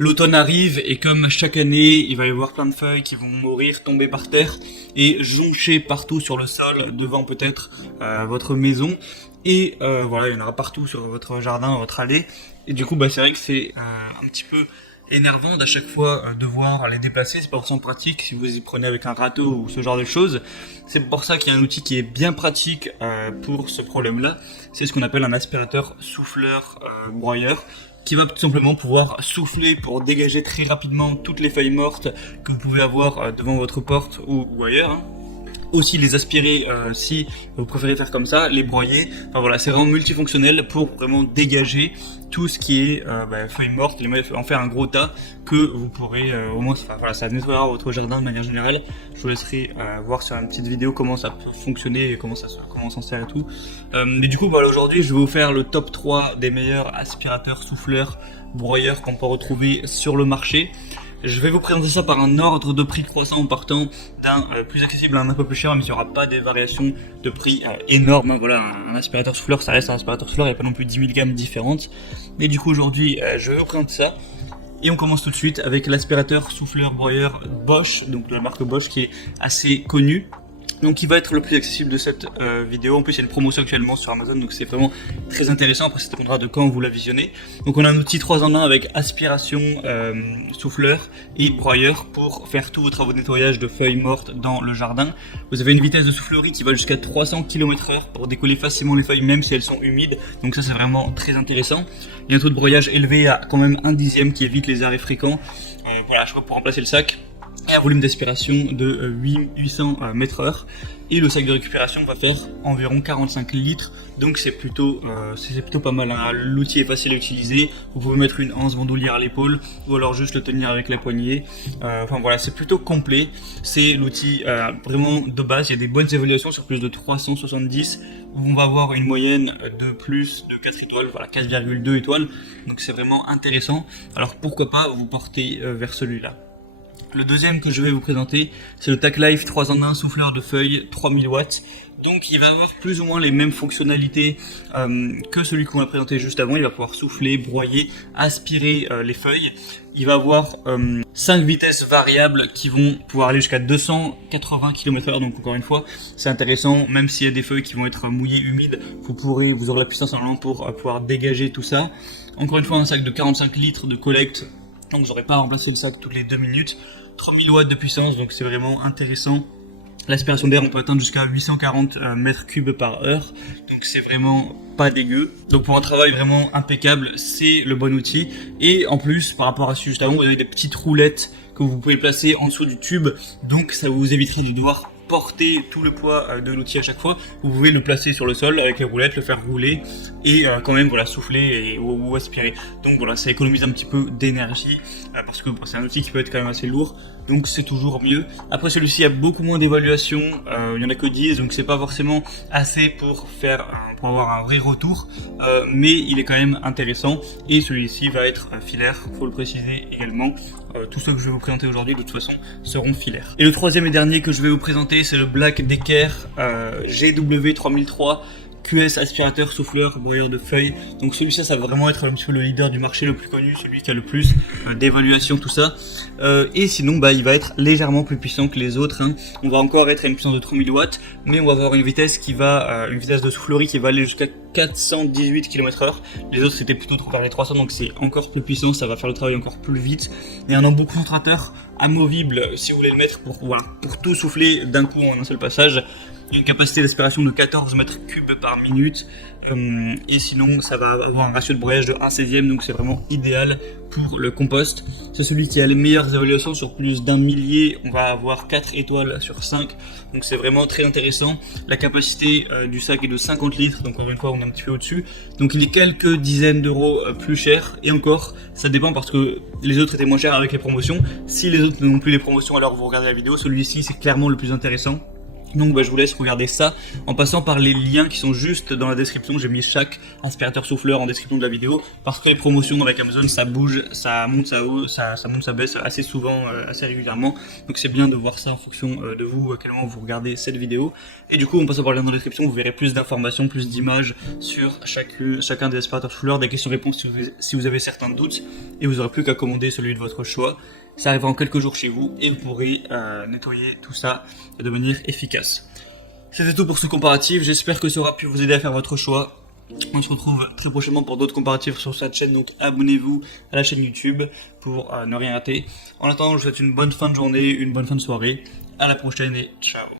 L'automne arrive et comme chaque année, il va y avoir plein de feuilles qui vont mourir, tomber par terre et joncher partout sur le sol, devant peut-être votre maison. Et voilà, il y en aura partout sur votre jardin, votre allée. Et du coup, c'est vrai que c'est un petit peu énervant d'à chaque fois devoir les déplacer. C'est pas forcément pratique si vous y prenez avec un râteau ou ce genre de choses. C'est pour ça qu'il y a un outil qui est bien pratique pour ce problème-là. C'est ce qu'on appelle un aspirateur souffleur broyeur, qui va tout simplement pouvoir souffler pour dégager très rapidement toutes les feuilles mortes que vous pouvez avoir devant votre porte ou ailleurs, hein. Aussi les aspirer si vous préférez faire comme ça, les broyer. Enfin voilà, c'est vraiment multifonctionnel pour vraiment dégager tout ce qui est feuilles mortes, en faire un gros tas que vous pourrez au moins, voilà, ça nettoiera votre jardin de manière générale. Je vous laisserai voir sur une petite vidéo comment ça peut fonctionner et comment on s'en sert et tout. Mais du coup voilà, aujourd'hui je vais vous faire le top 3 des meilleurs aspirateurs souffleurs broyeurs qu'on peut retrouver sur le marché. Je vais vous présenter ça par un ordre de prix croissant en partant d'un plus accessible à un peu plus cher, même s'il n'y aura pas des variations de prix énormes. Voilà, un aspirateur souffleur, ça reste un aspirateur souffleur, il n'y a pas non plus 10 000 gammes différentes. Mais du coup aujourd'hui, je vais vous présenter ça. Et on commence tout de suite avec l'aspirateur souffleur broyeur Bosch, donc de la marque Bosch qui est assez connue. Donc il va être le plus accessible de cette vidéo. En plus il y a une promotion actuellement sur Amazon, donc c'est vraiment très intéressant. Après ça dépendra de quand vous la visionnez. Donc on a un outil 3 en 1 avec aspiration, souffleur et broyeur pour faire tous vos travaux de nettoyage de feuilles mortes dans le jardin. Vous avez une vitesse de soufflerie qui va jusqu'à 300 km/h pour décoller facilement les feuilles même si elles sont humides. Donc ça c'est vraiment très intéressant. Il y a un taux de broyage élevé à quand même 1/10 qui évite les arrêts fréquents. Voilà, je crois pour remplacer le sac. Et un volume d'aspiration de 800 mètres/heure. Et le sac de récupération va faire environ 45 litres. Donc c'est plutôt pas mal, hein. L'outil est facile à utiliser. Vous pouvez mettre une anse bandoulière à l'épaule ou alors juste le tenir avec la poignée. Enfin voilà, c'est plutôt complet. C'est l'outil vraiment de base. Il y a des bonnes évaluations sur plus de 370 où on va avoir une moyenne de plus de 4 étoiles, voilà 4,2 étoiles. Donc c'est vraiment intéressant. Alors pourquoi pas vous porter vers celui-là. Le deuxième que je vais vous présenter, c'est le TacLife 3 en 1 souffleur de feuilles 3000 watts. Donc il va avoir plus ou moins les mêmes fonctionnalités que celui qu'on a présenté juste avant. Il va pouvoir souffler, broyer, aspirer les feuilles. Il va avoir 5 vitesses variables qui vont pouvoir aller jusqu'à 280 km/h. Donc encore une fois, c'est intéressant. Même s'il y a des feuilles qui vont être mouillées, humides, vous aurez la puissance normalement pour pouvoir dégager tout ça. Encore une fois, un sac de 45 litres de collecte. Donc vous n'aurez pas à remplacer le sac toutes les 2 minutes. 3000 watts de puissance, donc c'est vraiment intéressant. L'aspiration d'air, on peut atteindre jusqu'à 840 mètres cubes par heure. Donc c'est vraiment pas dégueu. Donc pour un travail vraiment impeccable, c'est le bon outil. Et en plus, par rapport à ce juste avant, vous avez des petites roulettes que vous pouvez placer en dessous du tube. Donc ça vous évitera de devoir porter tout le poids de l'outil à chaque fois. Vous pouvez le placer sur le sol avec les roulettes, le faire rouler et quand même voilà souffler ou aspirer. Donc voilà, ça économise un petit peu d'énergie parce que c'est un outil qui peut être quand même assez lourd. Donc c'est toujours mieux. Après celui-ci a beaucoup moins d'évaluation, il y en a que 10, donc c'est pas forcément assez pour avoir un vrai retour, mais il est quand même intéressant. Et celui-ci va être filaire, faut le préciser également. Tous ceux que je vais vous présenter aujourd'hui de toute façon seront filaires. Et le troisième et dernier que je vais vous présenter, c'est le Black Decker GW3003 QS aspirateur souffleur broyeur de feuilles. Donc celui-ci ça va vraiment être un petit peu le leader du marché, le plus connu, celui qui a le plus d'évaluation, tout ça. Et sinon il va être légèrement plus puissant que les autres, hein. On va encore être à une puissance de 3000 watts, mais on va avoir une vitesse une vitesse de soufflerie qui va aller jusqu'à 418 km/h. Les autres c'était plutôt vers les 300, donc c'est encore plus puissant, ça va faire le travail encore plus vite. Et un embout concentrateur amovible si vous voulez le mettre pour tout souffler d'un coup en un seul passage. Une capacité d'aspiration de 14 mètres cubes par minute. Et sinon ça va avoir un ratio de broyage de 1/16, donc c'est vraiment idéal pour le compost. C'est celui qui a les meilleures évaluations sur plus d'un millier. On va avoir 4 étoiles sur 5, donc c'est vraiment très intéressant. La capacité du sac est de 50 litres, donc encore une fois on est un petit peu au-dessus. Donc il est quelques dizaines d'euros plus cher, et encore ça dépend parce que les autres étaient moins chers avec les promotions. Si les autres n'ont plus les promotions, alors vous regardez la vidéo. Celui-ci c'est clairement le plus intéressant. Donc je vous laisse regarder ça en passant par les liens qui sont juste dans la description. J'ai mis chaque aspirateur souffleur en description de la vidéo parce que les promotions avec Amazon ça bouge, ça monte, ça haut, ça monte, ça baisse assez souvent, assez régulièrement. Donc c'est bien de voir ça en fonction de vous, à quel moment vous regardez cette vidéo. Et du coup en passant par le lien dans la description vous verrez plus d'informations, plus d'images sur chacun des aspirateurs souffleurs, des questions-réponses si vous avez certains doutes. Et vous n'aurez plus qu'à commander celui de votre choix. Ça arrivera en quelques jours chez vous et vous pourrez nettoyer tout ça de manière efficace. C'était tout pour ce comparatif, j'espère que ça aura pu vous aider à faire votre choix. On se retrouve très prochainement pour d'autres comparatifs sur cette chaîne, donc abonnez-vous à la chaîne YouTube pour ne rien rater. En attendant, je vous souhaite une bonne fin de journée, une bonne fin de soirée. À la prochaine et ciao.